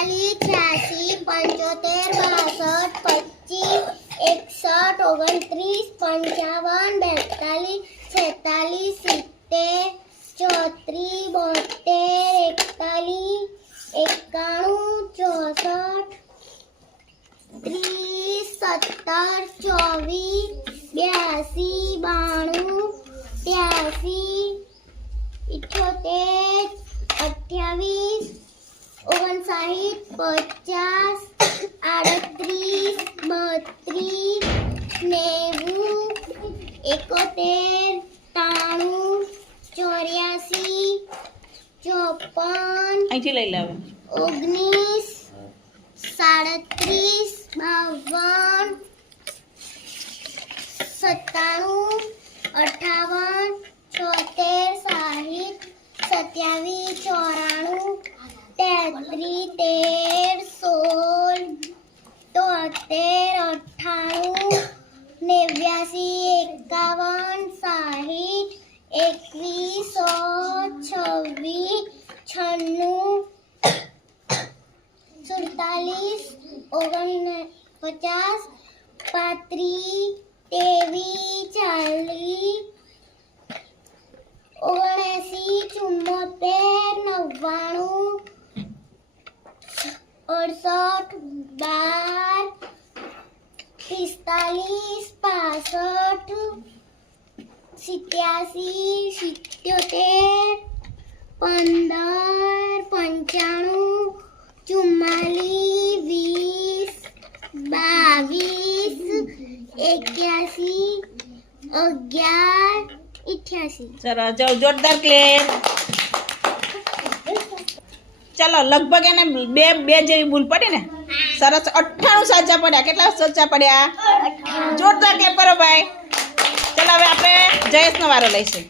47 86 75 62 25 61 29 50 55 46 47 42 અહીંથી લઈ લાવે 19 37 52 97 58 76 60 27 94 33 13 16 91 47 49 50 ચલો જાઓ જોરદાર ક્લેપ ચલો લગભગ એને બે જેવી ભૂલ પડી ને સરસ 98 સાચા પડ્યા કેટલા સાચા પડ્યા જોરદાર ક્લેપ કરો ભાઈ ચલો હવે આપણે જયેશનો વારો લઈશું